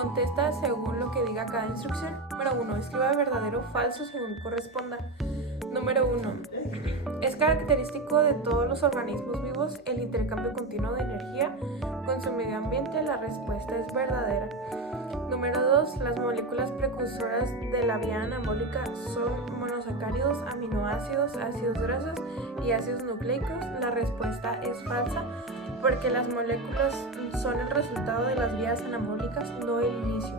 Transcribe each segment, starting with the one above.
Contesta según lo que diga cada instrucción. Número 1. Escriba verdadero o falso según corresponda. Número 1. Es característico de todos los organismos vivos el intercambio continuo de energía con su medio ambiente. La respuesta es verdadera. Número 2. Las moléculas precursoras de la vía anabólica son monosacáridos, aminoácidos, ácidos grasos y ácidos nucleicos. La respuesta es falsa, porque las moléculas son el resultado de las vías anabólicas, no el inicio.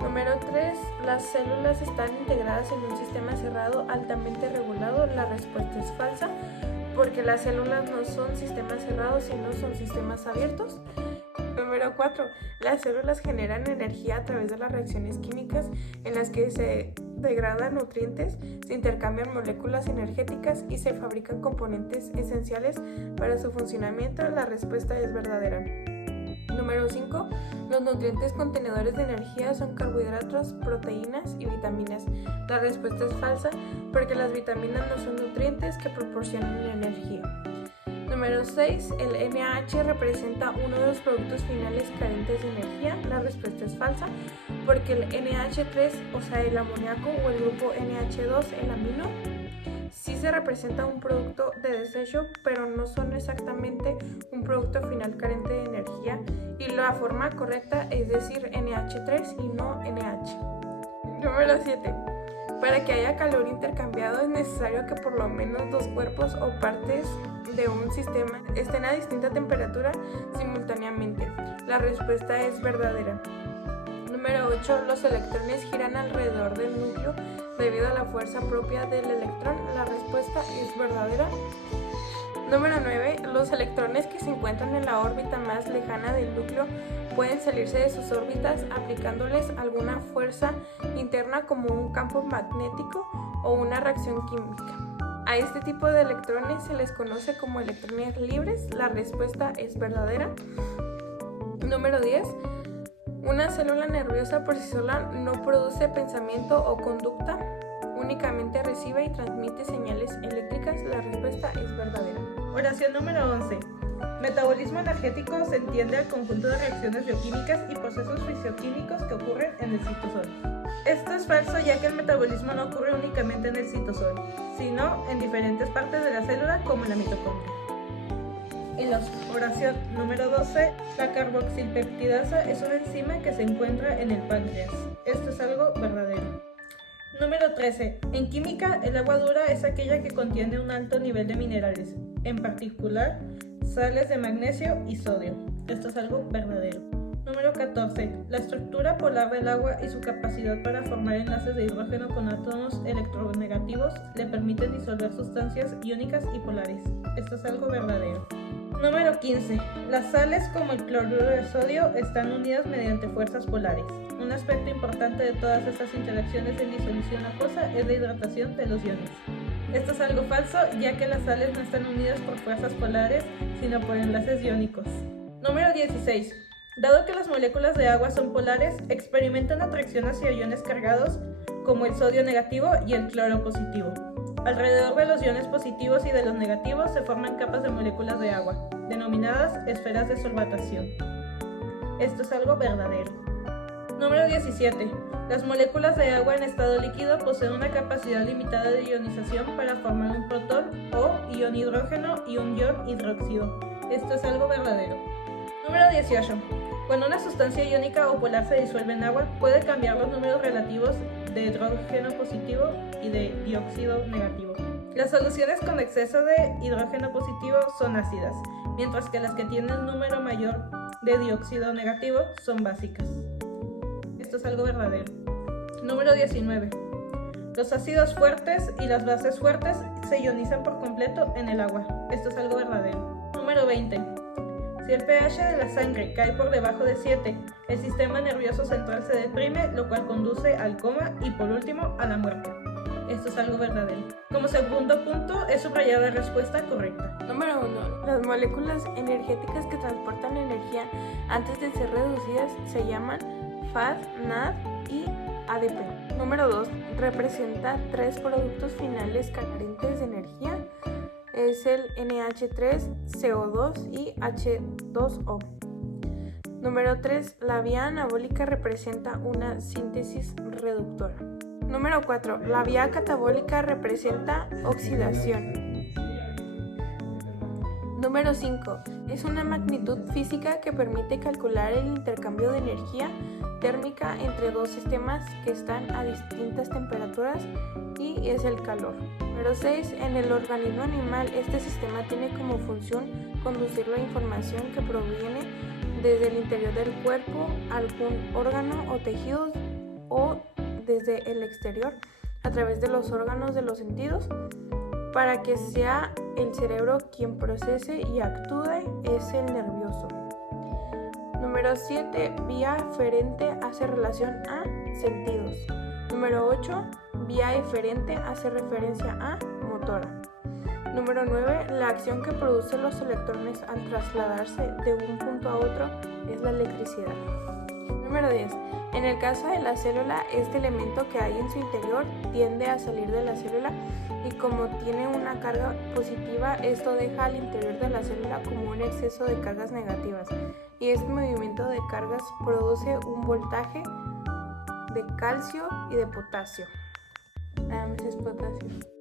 Número 3. Las células están integradas en un sistema cerrado altamente regulado. La respuesta es falsa, porque las células no son sistemas cerrados, sino son sistemas abiertos. Número 4. Las células generan energía a través de las reacciones químicas en las que se degradan nutrientes, se intercambian moléculas energéticas y se fabrican componentes esenciales para su funcionamiento. La respuesta es verdadera. Número 5. Los nutrientes contenedores de energía son carbohidratos, proteínas y vitaminas. La respuesta es falsa, porque las vitaminas no son nutrientes que proporcionan energía. Número 6. El NaH representa uno de los productos finales carentes de energía. La respuesta es falsa, porque el NH3, o sea el amoníaco, o el grupo NH2, el amino, sí se representa un producto de desecho, pero no son exactamente un producto final carente de energía, y la forma correcta es decir NH3 y no NH. Número 7. Para que haya calor intercambiado es necesario que por lo menos dos cuerpos o partes de un sistema estén a distinta temperatura simultáneamente. La respuesta es verdadera. Número 8. Los electrones giran alrededor del núcleo debido a la fuerza propia del electrón. La respuesta es verdadera. Número 9. Los electrones que se encuentran en la órbita más lejana del núcleo pueden salirse de sus órbitas aplicándoles alguna fuerza interna como un campo magnético o una reacción química. A este tipo de electrones se les conoce como electrones libres. La respuesta es verdadera. Número 10. Una célula nerviosa por sí sola no produce pensamiento o conducta, únicamente recibe y transmite señales eléctricas. La respuesta es verdadera. Oración número 11. Metabolismo energético se entiende al conjunto de reacciones bioquímicas y procesos fisioquímicos que ocurren en el citosol. Esto es falso, ya que el metabolismo no ocurre únicamente en el citosol, sino en diferentes partes de la célula, como en la mitocondria. Oración número 12. La carboxilpeptidasa es una enzima que se encuentra en el páncreas. Esto es algo verdadero. Número 13. En química, el agua dura es aquella que contiene un alto nivel de minerales, en particular sales de magnesio y sodio. Esto es algo verdadero. Número 14. La estructura polar del agua y su capacidad para formar enlaces de hidrógeno con átomos electronegativos le permiten disolver sustancias iónicas y polares. Esto es algo verdadero. Número 15. Las sales como el cloruro de sodio están unidas mediante fuerzas polares. Un aspecto importante de todas estas interacciones en disolución acuosa es la hidratación de los iones. Esto es algo falso, ya que las sales no están unidas por fuerzas polares, sino por enlaces iónicos. Número 16. Dado que las moléculas de agua son polares, experimentan atracción hacia iones cargados como el sodio negativo y el cloro positivo. Alrededor de los iones positivos y de los negativos se forman capas de moléculas de agua, denominadas esferas de solvatación. Esto es algo verdadero. Número 17. Las moléculas de agua en estado líquido poseen una capacidad limitada de ionización para formar un protón o ion hidrógeno y un ion hidróxido. Esto es algo verdadero. Número 18. Cuando una sustancia iónica o polar se disuelve en agua, puede cambiar los números relativos de hidrógeno positivo y de dióxido negativo. Las soluciones con exceso de hidrógeno positivo son ácidas, mientras que las que tienen un número mayor de dióxido negativo son básicas. Esto es algo verdadero. Número 19. Los ácidos fuertes y las bases fuertes se ionizan por completo en el agua. Esto es algo verdadero. Número 20. Si el pH de la sangre cae por debajo de 7, el sistema nervioso central se deprime, lo cual conduce al coma y, por último, a la muerte. Esto es algo verdadero. Como segundo punto, es subrayada la respuesta correcta. Número 1. Las moléculas energéticas que transportan energía antes de ser reducidas se llaman FAD, NAD y ADP. Número 2. Representa tres productos finales carentes de energía. Es el NH3, CO2 y H2O. Número 3. La vía anabólica representa una síntesis reductora. Número 4. La vía catabólica representa oxidación. Número 5. Es una magnitud física que permite calcular el intercambio de energía térmica entre dos sistemas que están a distintas temperaturas y es el calor. Número 6. En el organismo animal, este sistema tiene como función conducir la información que proviene desde el interior del cuerpo, algún órgano o tejidos o desde el exterior a través de los órganos de los sentidos para que sea el cerebro quien procese y actúe es el nervioso. Número 7. Vía eferente hace relación a sentidos. Número 8. Vía eferente hace referencia a motora. Número 9. La acción que producen los electrones al trasladarse de un punto a otro es la electricidad. Número 10. En el caso de la célula, este elemento que hay en su interior tiende a salir de la célula y como tiene una carga positiva, esto deja al interior de la célula como un exceso de cargas negativas y este movimiento de cargas produce un voltaje de calcio y de potasio.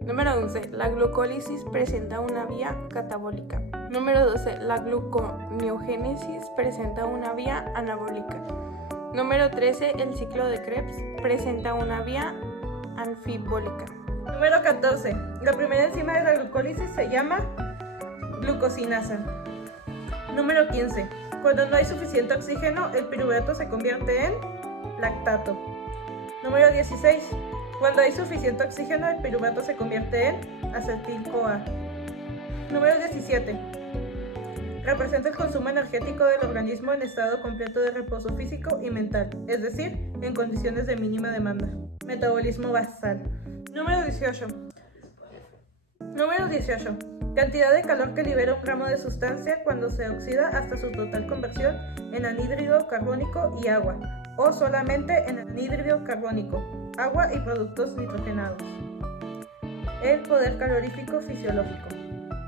Número 11. La glucólisis presenta una vía catabólica. Número 12. La gluconeogénesis presenta una vía anabólica. Número 13. El ciclo de Krebs presenta una vía anfibólica. Número 14. La primera enzima de la glucólisis se llama glucosinasa. Número 15. Cuando no hay suficiente oxígeno, el piruvato se convierte en lactato. Número 16. Cuando hay suficiente oxígeno, el piruvato se convierte en acetil-CoA. Número 17. Representa el consumo energético del organismo en estado completo de reposo físico y mental, es decir, en condiciones de mínima demanda. Metabolismo basal. Número 18. Cantidad de calor que libera un gramo de sustancia cuando se oxida hasta su total conversión en anhídrido carbónico y agua, o solamente en anhídrido carbónico, agua y productos nitrogenados. El poder calorífico fisiológico.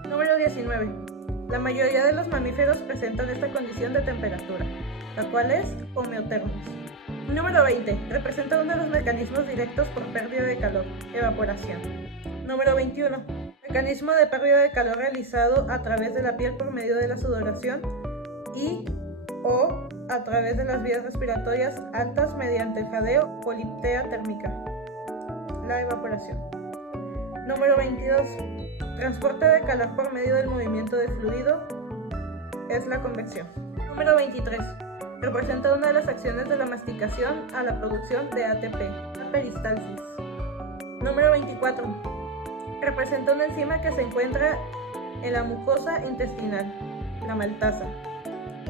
Número 19. La mayoría de los mamíferos presentan esta condición de temperatura, la cual es homeotermos. Número 20. Representa uno de los mecanismos directos por pérdida de calor, evaporación. Número 21. Mecanismo de pérdida de calor realizado a través de la piel por medio de la sudoración y o a través de las vías respiratorias altas mediante el jadeo o liptea térmica. La evaporación. Número 22. Transporte de calor por medio del movimiento de fluido es la convección. Número 23. Representa una de las acciones de la masticación a la producción de ATP, la peristalsis. Número 24. Representa una enzima que se encuentra en la mucosa intestinal, la maltasa.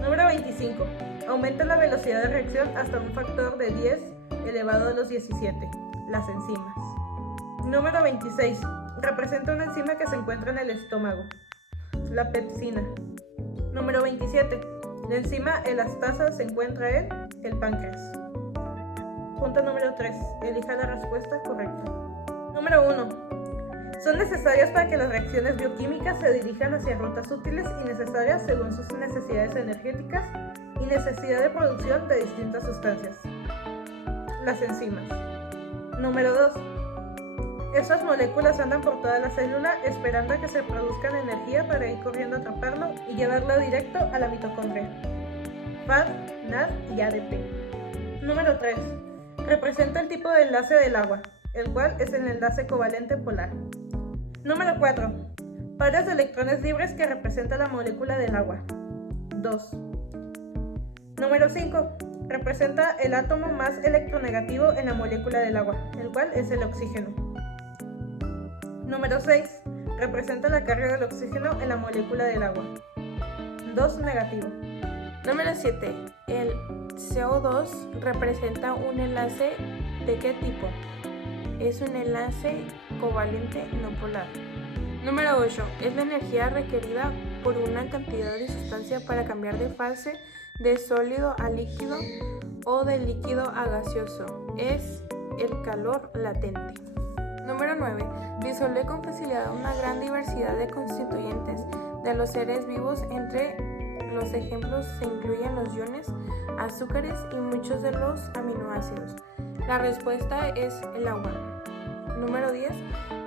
Número 25. Aumenta la velocidad de reacción hasta un factor de 10 elevado a los 17, las enzimas. Número 26. Representa una enzima que se encuentra en el estómago, la pepsina. Número 27. La enzima elastasa se encuentra en el páncreas. Punto número 3. Elija la respuesta correcta. Número 1. Son necesarias para que las reacciones bioquímicas se dirijan hacia rutas útiles y necesarias según sus necesidades energéticas y necesidad de producción de distintas sustancias. Las enzimas. Número 2. Estas moléculas andan por toda la célula esperando a que se produzcan energía para ir corriendo a atraparlo y llevarlo directo a la mitocondria. FAD, NAD y ADP. Número 3. Representa el tipo de enlace del agua, el cual es el enlace covalente polar. Número 4. Pares de electrones libres que representa la molécula del agua. 2. Número 5. Representa el átomo más electronegativo en la molécula del agua, el cual es el oxígeno. Número 6. Representa la carga del oxígeno en la molécula del agua. 2 negativo. Número 7. El CO2 representa un enlace ¿de qué tipo? Es un enlace covalente no polar. Número 8. Es la energía requerida por una cantidad de sustancia para cambiar de fase de sólido a líquido o de líquido a gaseoso. Es el calor latente. Número 9. Disuelve con facilidad una gran diversidad de constituyentes de los seres vivos entre los ejemplos se incluyen los iones, azúcares y muchos de los aminoácidos. La respuesta es el agua. Número 10.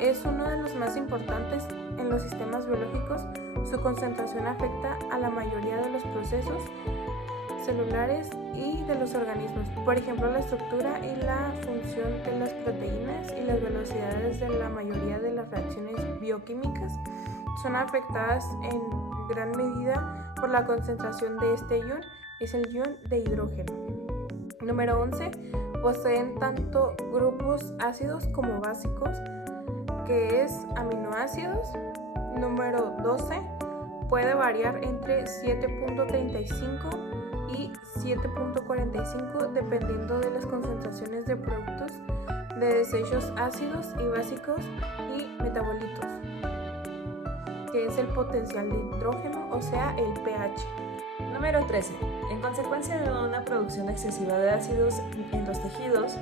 Es uno de los más importantes en los sistemas biológicos. Su concentración afecta a la mayoría de los procesos celulares y de los organismos. Por ejemplo, la estructura y la función de las proteínas y las velocidades de la mayoría de las reacciones bioquímicas son afectadas en gran medida por la concentración de este ion, es el ion de hidrógeno. Número 11. Poseen tanto grupos ácidos como básicos, que es aminoácidos. Número 12. Puede variar entre 7.35 y 7.45 dependiendo de las concentraciones de productos de desechos ácidos y básicos y metabolitos, que es el potencial de hidrógeno, o sea, el pH. Número 13. En consecuencia de una producción excesiva de ácidos en los tejidos,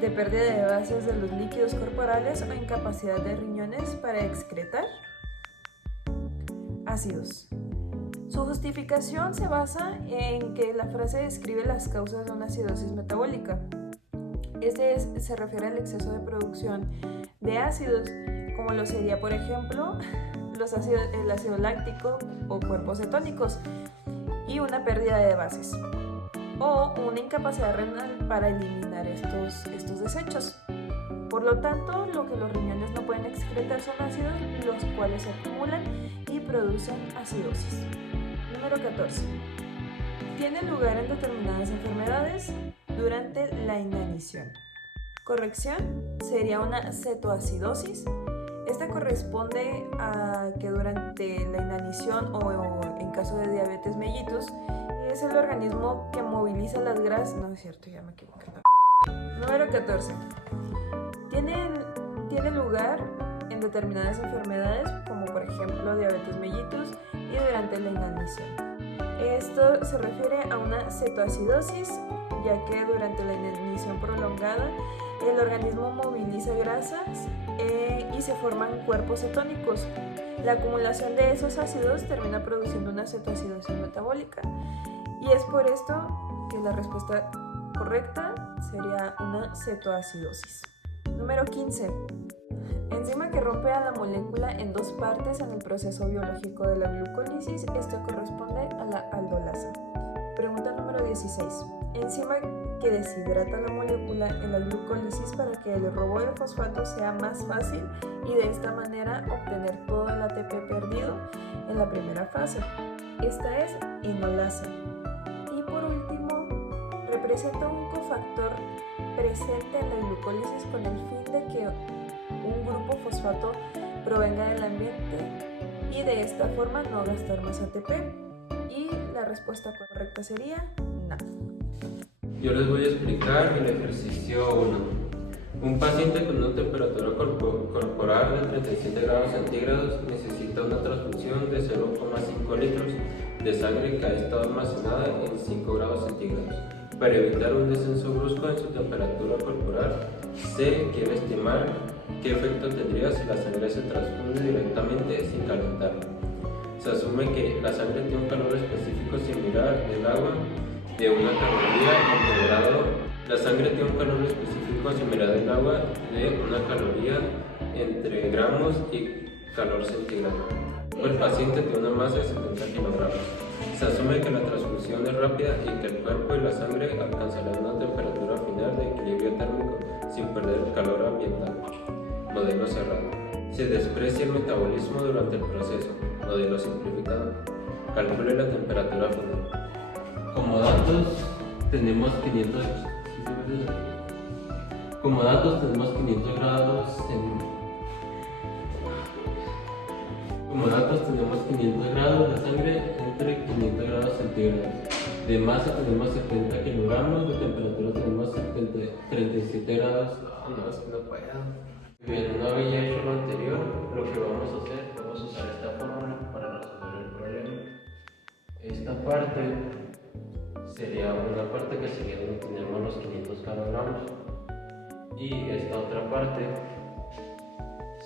de pérdida de bases de los líquidos corporales o incapacidad de riñones para excretar ácidos. Su justificación se basa en que la frase describe las causas de una acidosis metabólica. Se refiere al exceso de producción de ácidos, como lo sería, por ejemplo, el ácido láctico o cuerpos cetónicos, y una pérdida de bases, o una incapacidad renal para eliminar estos desechos. Por lo tanto, lo que los riñones no pueden excretar son ácidos, los cuales se acumulan y producen acidosis. Número 14. Tiene lugar en determinadas enfermedades durante la inanición. Corrección sería una cetoacidosis. Esta corresponde a que durante la inanición o en caso de diabetes mellitus es el organismo que moviliza las grasas. No es cierto, ya me equivoqué. Número 14. Tiene lugar en determinadas enfermedades como por ejemplo diabetes mellitus y durante la inanición. Esto se refiere a una cetoacidosis, ya que durante la inanición prolongada el organismo moviliza grasas y se forman cuerpos cetónicos. La acumulación de esos ácidos termina produciendo una cetoacidosis metabólica, y es por esto que la respuesta correcta sería una cetoacidosis. Número 15. Enzima que rompe a la molécula en dos partes en el proceso biológico de la glucólisis. Esto corresponde a la aldolasa. Pregunta número 16. Enzima que deshidrata la molécula en la glucólisis para que el robo de fosfato sea más fácil y de esta manera obtener todo el ATP perdido en la primera fase. Esta es enolasa. Y por último, representa un cofactor presente en la glucólisis con el fin de que un grupo fosfato provenga del ambiente y de esta forma no gastar más ATP. Y la respuesta correcta sería no. Yo les voy a explicar el ejercicio 1. Un paciente con una temperatura corporal de 37 grados centígrados necesita una transfusión de 0,5 litros de sangre que ha estado almacenada en 5 grados centígrados. Para evitar un descenso brusco en su temperatura corporal, se quiere estimar qué efecto tendría si la sangre se transfunde directamente sin calentarla. Se asume que la sangre tiene un calor específico similar del agua de una caloría entre grado. La sangre tiene un calor específico similar del agua de una caloría entre gramos y calor centígrado. El paciente tiene una masa de 70 kilogramos. Se asume que la transfusión es rápida y que el cuerpo y la sangre alcanzarán una temperatura final de equilibrio térmico sin perder el calor ambiental. Modelo cerrado. Se desprecia el metabolismo durante el proceso. Modelo simplificado. Calcule la temperatura final. Como datos tenemos 500 grados de sangre entre 500 grados centígrados. De masa tenemos 70 kilogramos, de temperatura tenemos 37 grados. No, es que no puedo. Bien, no había hecho lo anterior. Lo que vamos a hacer, vamos a usar esta fórmula para resolver el problema. Esta parte sería una parte que sería donde tenemos los 500 kilogramos, y esta otra parte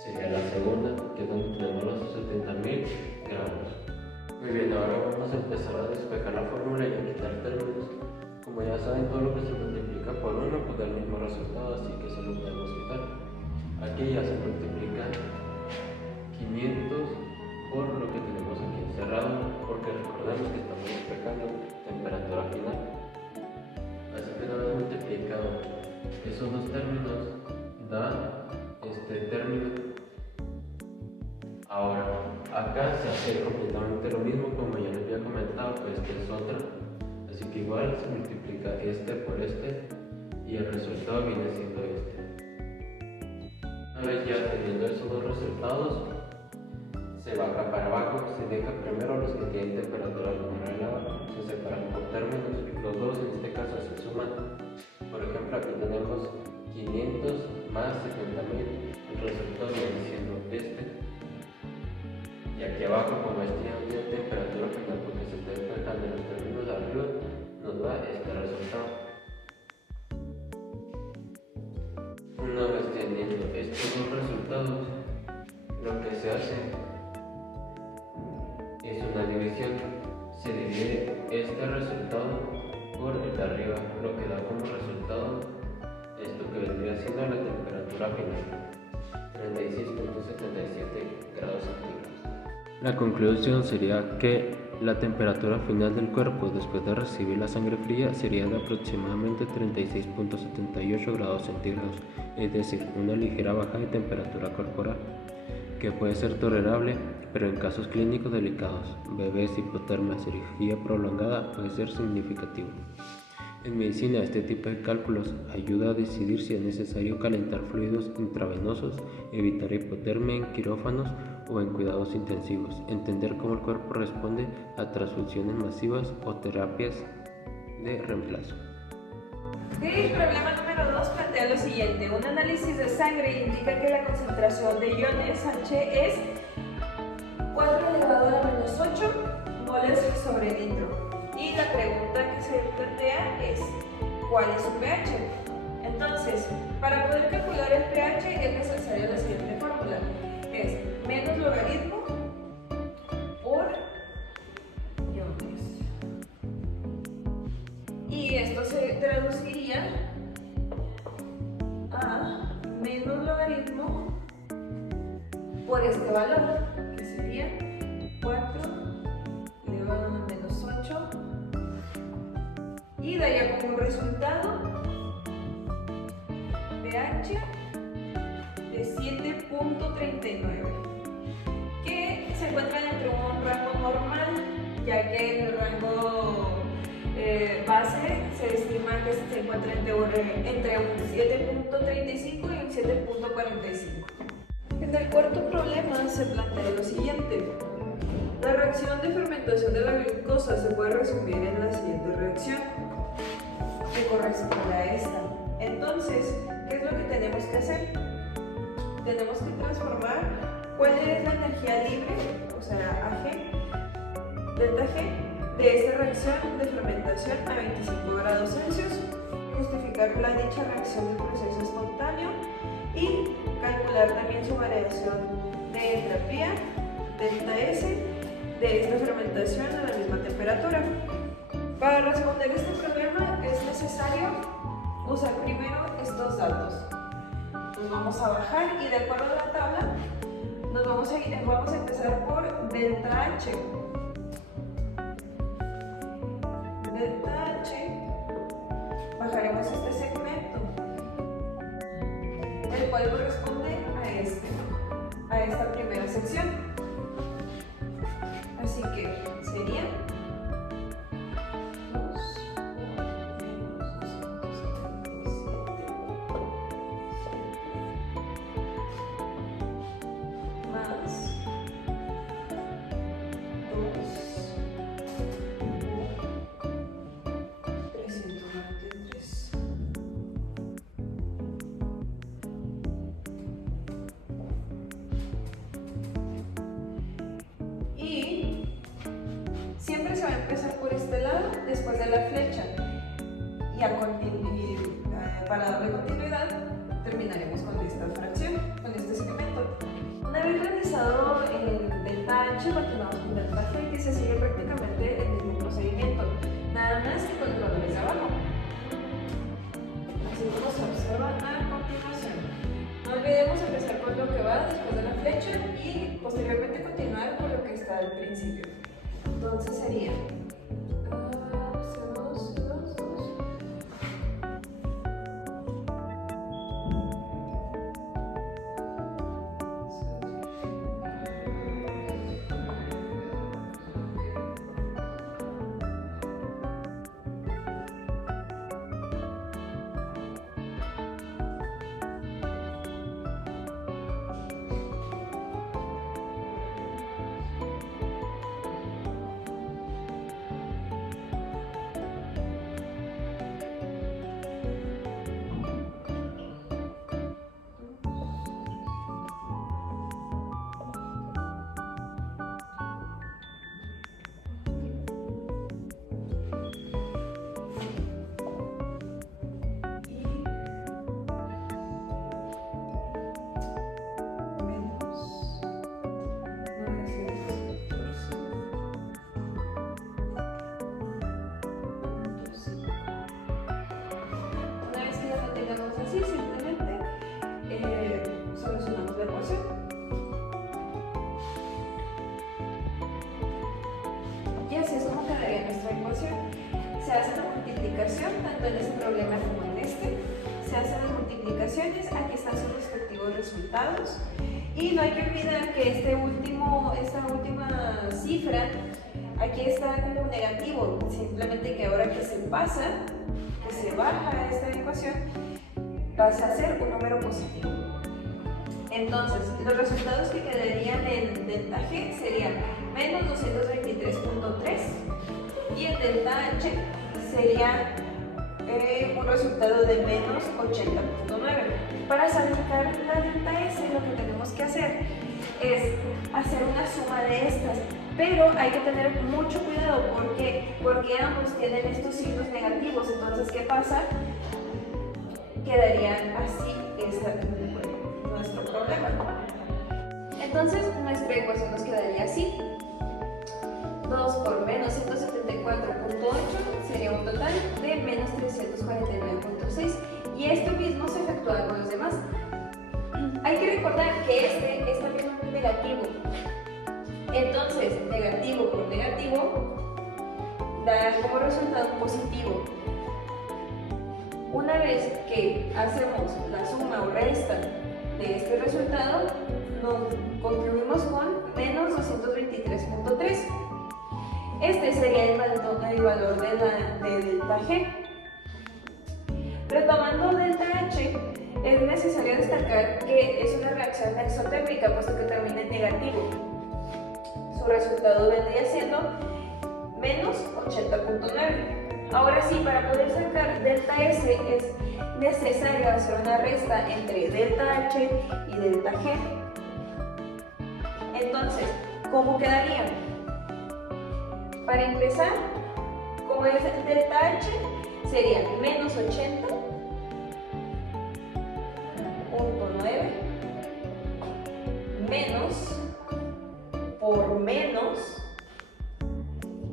sería la segunda, que es donde tenemos los 70.000 gramos. Muy bien, ahora vamos a empezar a despejar la fórmula y a quitar términos. Como ya saben, todo lo que se multiplica por 1 pues da el mismo resultado, así que solo podemos quitar. Aquí ya se multiplica 500 por lo que tenemos aquí encerrado, porque recordemos que estamos despejando temperatura final. Así que una vez multiplicado esos dos términos da este término. Ahora, acá se hace completamente lo mismo, como ya les había comentado, pues esta es otra. Así que igual se multiplica este por este y el resultado viene siendo este. Una vez ya teniendo esos dos resultados, se baja para abajo, se deja primero los que tienen temperatura regular, se separan por términos, los dos en este caso se suman. Por ejemplo, aquí tenemos 500 más 70.000, el resultado viene siendo este. Y aquí abajo, como este ya tiene temperatura final porque se está despejando en los términos de arriba, nos da este resultado. Una vez teniendo estos dos resultados, lo que se hace es una división. Se divide este resultado por el de arriba, lo que da como resultado esto que vendría siendo la temperatura final, 36.77 grados centígrados. La conclusión sería que la temperatura final del cuerpo después de recibir la sangre fría sería de aproximadamente 36.78 grados centígrados, es decir, una ligera baja de temperatura corporal, que puede ser tolerable, pero en casos clínicos delicados, bebés, hipotermia, cirugía prolongada, puede ser significativo. En medicina, este tipo de cálculos ayuda a decidir si es necesario calentar fluidos intravenosos, evitar hipotermia en quirófanos o en cuidados intensivos, entender cómo el cuerpo responde a transfusiones masivas o terapias de reemplazo. El problema número 2 plantea lo siguiente: un análisis de sangre indica que la concentración de iones H es 4 elevado a la menos 8 moles sobre litro. Y la pregunta que se plantea es: ¿cuál es su pH? Entonces, para poder calcular el pH es necesaria la siguiente fórmula: es menos logaritmo por iones. Y esto se traduciría a menos logaritmo por este valor, que sería 4 elevado a la menos 8, y daría como resultado pH de 7.39, que se encuentra dentro de un rango normal, ya que en el rango base se estima que se encuentra entre un 7.35 y un 7.45. En el cuarto problema se plantea lo siguiente: la reacción de fermentación de la glucosa se puede resumir en la siguiente reacción, que corresponde a esta. Entonces, ¿qué es lo que tenemos que hacer? Tenemos que transformar cuál es la energía libre, o sea, AG, delta G, de esta reacción de fermentación a 25 grados Celsius, justificar dicha reacción del proceso espontáneo y calcular también su variación de entropía, delta S, de esta fermentación a la misma temperatura. Para responder este problema es necesario usar primero estos datos. Nos vamos a bajar y de acuerdo a la tabla vamos a empezar por delta H. Delta H, bajaremos este segmento, el cual corresponde a esta primera sección. Así que sería 393. Y siempre se va a empezar por este lado, después de la flecha, y para darle continuidad terminaremos con esta fracción, con este segmento. Una vez realizado el delta H, continuamos con delta G, que se sigue prácticamente el mismo procedimiento, nada más que con el valor de abajo. Así como se observa a continuación. No olvidemos empezar con lo que va después de la flecha y posteriormente continuar con lo que está al principio. Entonces sería C2, C2, 2. Así simplemente solucionamos la ecuación. Y así es como quedaría nuestra ecuación. Se hace la multiplicación tanto en este problema como en este. Se hacen las multiplicaciones, aquí están sus respectivos resultados. Y no hay que olvidar que esta última cifra, aquí está como negativo, simplemente que ahora que se pasa, que se baja esta ecuación, pasa a ser un número positivo. Entonces, los resultados que quedarían en delta G serían menos 223.3 y en delta H sería un resultado de menos 80.9. Para sacar la delta S, lo que tenemos que hacer es hacer una suma de estas, pero hay que tener mucho cuidado porque ambos tienen estos signos negativos. Entonces, ¿qué pasa? Quedarían así nuestro problema. Entonces nuestra ecuación nos quedaría así: 2 por menos 174.8 sería un total de menos 349.6, y esto mismo se efectúa con los demás. Hay que recordar que este también es negativo, entonces negativo por negativo da como resultado positivo. Una vez que hacemos la suma o resta de este resultado, nos concluimos con menos 223.3. Este sería el valor de delta G. Retomando delta H, es necesario destacar que es una reacción exotérmica, puesto que termina en negativo. Su resultado vendría siendo menos 80.9. Ahora sí, para poder sacar delta S es necesario hacer una resta entre delta H y delta G. Entonces, ¿cómo quedaría? Para empezar, como es delta H, sería menos 80.9 menos por menos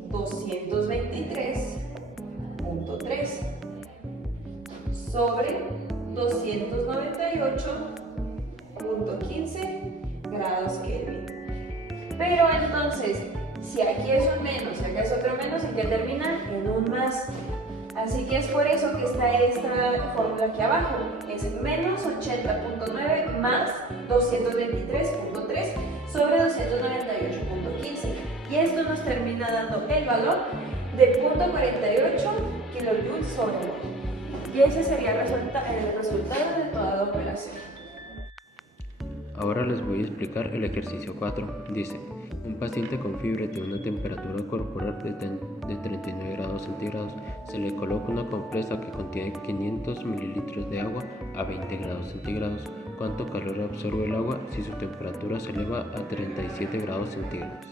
223.3 sobre 298.15 grados Kelvin. Pero entonces, si aquí es un menos y acá es otro menos, hay que terminar en un más. Así que es por eso que está esta fórmula aquí abajo. Es menos 80.9 más 223.3 sobre 298.15. Y esto nos termina dando el valor de 0.48 kilojoules sobre mol. Y ese sería el resultado de toda la operación. Ahora les voy a explicar el ejercicio 4. Dice: un paciente con fiebre de una temperatura corporal de 39 grados centígrados se le coloca una compresa que contiene 500 mililitros de agua a 20 grados centígrados. ¿Cuánto calor absorbe el agua si su temperatura se eleva a 37 grados centígrados?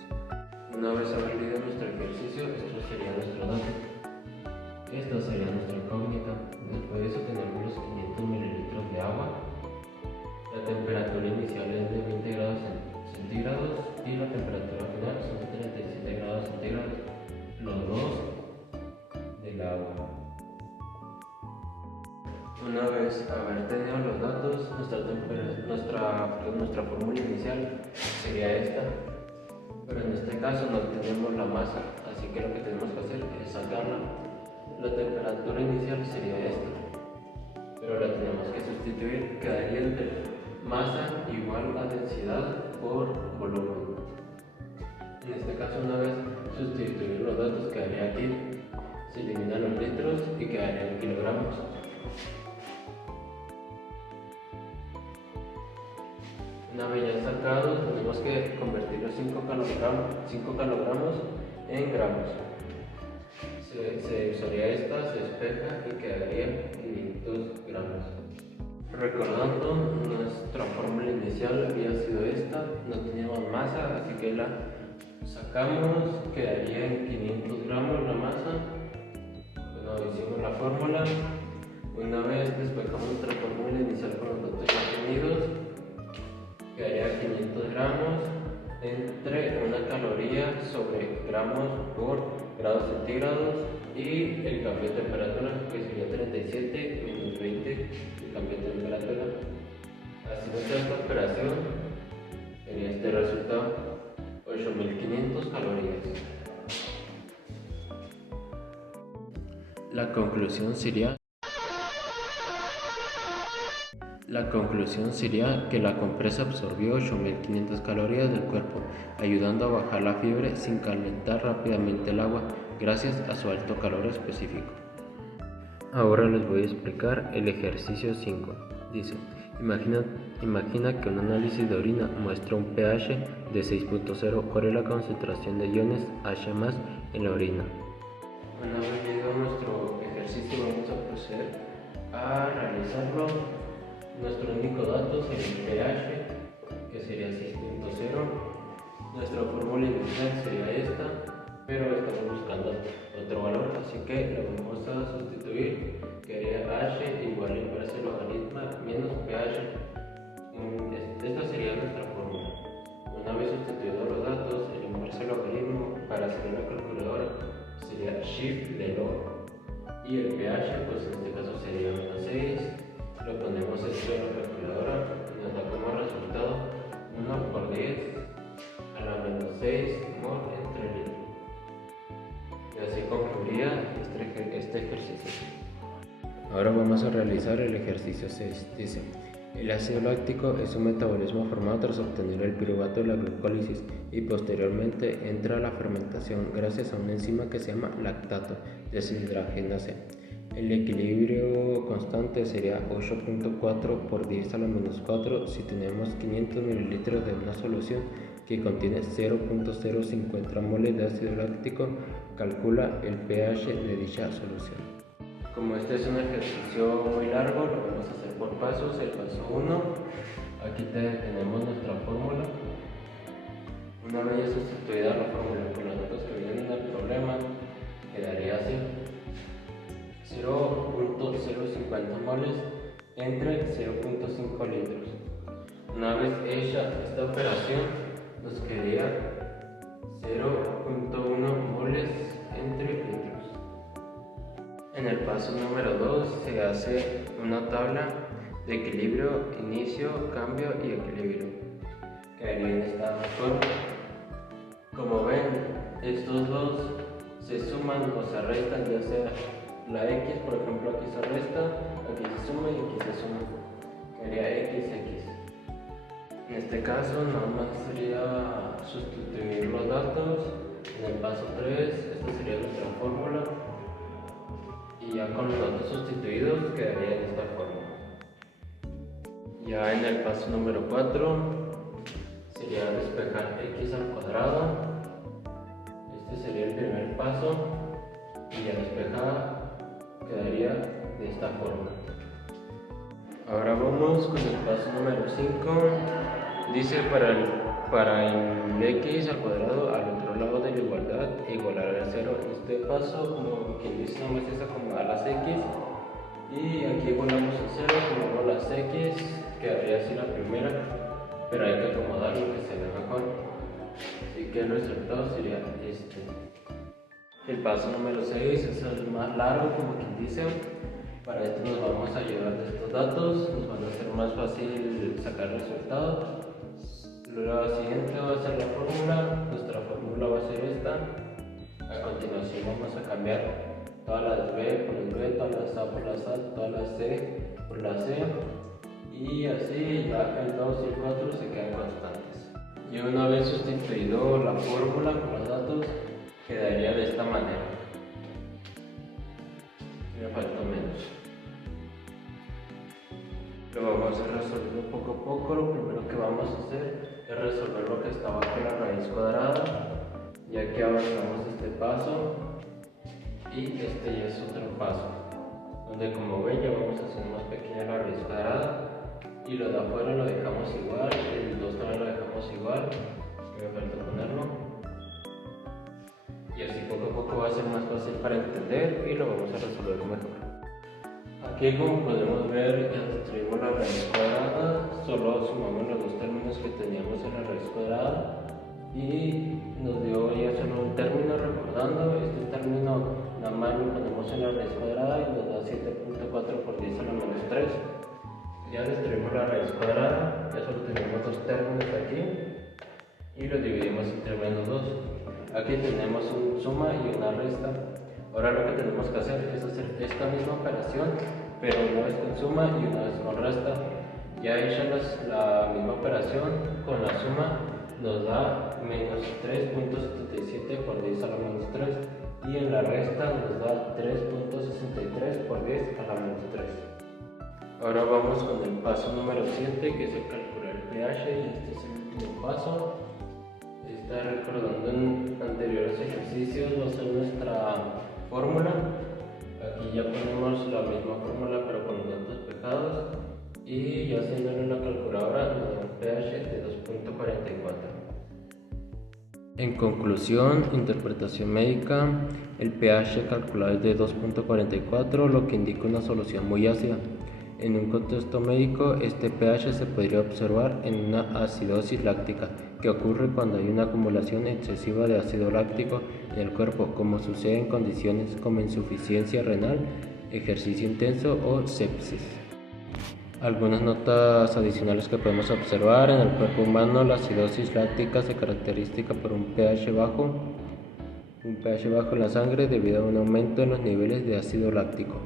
Una vez aprendido nuestro ejercicio, esto sería nuestro dato. Esta sería nuestra incógnita. Después de eso tenemos los 500 mililitros de agua. La temperatura inicial es de 20 grados centígrados y la temperatura agua. Una vez haber tenido los datos, nuestra fórmula inicial sería esta, pero en este caso no tenemos la masa, así que lo que tenemos que hacer es sacarla. La temperatura inicial sería esta, pero la tenemos que sustituir, quedaría entre masa igual a densidad por volumen. En este caso, una vez sustituir los datos, quedaría aquí, se eliminan los litros y quedaría en kilogramos. Una vez ya sacado, tenemos que convertir los 5 kilogramos en gramos. Se usaría esta, se despeja y quedaría 500 gramos. Recordando, nuestra fórmula inicial había sido esta, no teníamos masa, así que la sacamos, quedaría en 500 gramos la masa. Bueno, hicimos la fórmula. Una vez despejamos nuestra fórmula inicial con los datos ya obtenidos, quedaría 500 gramos entre una caloría sobre gramos por grados centígrados y el cambio de temperatura, que sería 37 menos 20 el cambio de temperatura. Haciendo esta operación, sería este resultado: 8500 calorías. La conclusión sería que la compresa absorbió 8500 calorías del cuerpo, ayudando a bajar la fiebre sin calentar rápidamente el agua, gracias a su alto calor específico. Ahora les voy a explicar el ejercicio 5. Dice: imagina que un análisis de orina muestra un pH de 6.0. ¿Cuál es la concentración de iones H+ en la orina? Una vez llegado nuestro ejercicio, vamos a proceder a realizarlo. Nuestro único dato sería el pH, que sería 6.0. Nuestra fórmula inicial sería esta, pero estamos buscando otro valor, así que lo vamos a sustituir, que sería H igual a inversa logaritmo menos pH. Esta sería nuestra fórmula. Una vez sustituidos los datos, el inverso logaritmo para hacer la calculadora sería shift de log, y el pH, pues en este caso sería menos 6. Lo ponemos esto en la calculadora y nos da como resultado 1 por 10 a la menos 6 mol entre litro. Y así concluiría este ejercicio. Ahora vamos a realizar el ejercicio 6. Dice: el ácido láctico es un metabolismo formado tras obtener el piruvato de la glucólisis y posteriormente entra a la fermentación gracias a una enzima que se llama lactato deshidrogenasa. El equilibrio constante sería 8.4 por 10 a la menos 4 si tenemos 500 mililitros de una solución que contiene 0.050 moles de ácido láctico. Calcula el pH de dicha solución. Como este es un ejercicio muy largo, lo vamos a hacer por pasos. El paso 1, aquí tenemos nuestra fórmula. Una vez ya sustituida la fórmula con los datos que vienen del problema, quedaría así: 0.050 moles entre 0.5 litros. Una vez hecha esta operación, nos quedaría 0.1 moles entre litros. En el paso número 2 se hace una tabla de equilibrio, inicio, cambio y equilibrio. Quedaría en esta forma. Como ven, estos dos se suman o se restan, ya sea la X, por ejemplo, aquí se resta, aquí se suma y aquí se suma. Quedaría XX. En este caso, nada más sería sustituir los datos. En el paso 3, esta sería nuestra fórmula. Y ya con los datos sustituidos, quedaría en esta forma. Ya en el paso número 4, sería despejar X al cuadrado. Este sería el primer paso. Y ya despejada, quedaría de esta forma. Ahora vamos con el paso número 5. Dice para el x al cuadrado al otro lado de la igualdad igualar a 0. En este paso, como quien dice, nomás es acomodar las x y aquí igualamos a 0, como las x, quedaría así la primera, pero hay que acomodarlo que se vea mejor. Así que el resultado sería este. El paso número 6 es el más largo, como quien dice. Para esto nos vamos a llevar de estos datos, nos van a hacer más fácil sacar resultados. Luego la siguiente va a ser la fórmula, nuestra fórmula va a ser esta. A continuación vamos a cambiar todas las B por las B, todas las A por las A, todas las C por la C, y así ya el 2 y el 4 se quedan constantes. Y una vez sustituido la fórmula con los datos, quedaría de esta manera. Me faltó menos. Lo vamos a resolver poco a poco. Lo primero que vamos a hacer es resolver lo que está bajo la raíz cuadrada, ya que avanzamos este paso y este ya es otro paso, donde como ven ya vamos a hacer más pequeña la raíz cuadrada y lo de afuera lo dejamos igual, el 2 también lo dejamos igual, me falta ponerlo, y así poco a poco va a ser más fácil para entender y lo vamos a resolver mejor. Aquí, como podemos ver, ya destruimos la raíz cuadrada, solo sumamos los dos términos que teníamos en la raíz cuadrada y nos dio ya solo un término. Recordando, este término nada más lo ponemos en la raíz cuadrada y nos da 7.4 por 10 a la menos 3. Ya destruimos la raíz cuadrada, ya solo tenemos dos términos aquí y los dividimos entre menos 2. Aquí tenemos una suma y una resta. Ahora lo que tenemos que hacer es hacer esta misma operación, pero una vez con suma y una vez con resta. Ya hecha la misma operación, con la suma nos da menos 3.77 por 10 a la menos 3 y en la resta nos da 3.63 por 10 a la menos 3. Ahora vamos con el paso número 7, que es el calcular el pH, y este es el último paso. Recordando en anteriores ejercicios va a ser nuestra fórmula. Aquí ya ponemos la misma fórmula pero con los datos pegados y ya haciéndolo en la calculadora nos da un pH de 2.44. En conclusión, interpretación médica, el pH calculado es de 2.44, lo que indica una solución muy ácida. En un contexto médico, este pH se podría observar en una acidosis láctica, que ocurre cuando hay una acumulación excesiva de ácido láctico en el cuerpo, como sucede en condiciones como insuficiencia renal, ejercicio intenso o sepsis. Algunas notas adicionales que podemos observar: en el cuerpo humano la acidosis láctica se caracteriza por un pH bajo en la sangre debido a un aumento en los niveles de ácido láctico.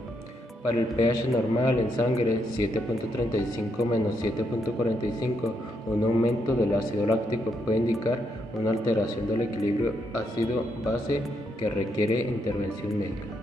Para el pH normal en sangre 7.35 menos 7.45, un aumento del ácido láctico puede indicar una alteración del equilibrio ácido-base que requiere intervención médica.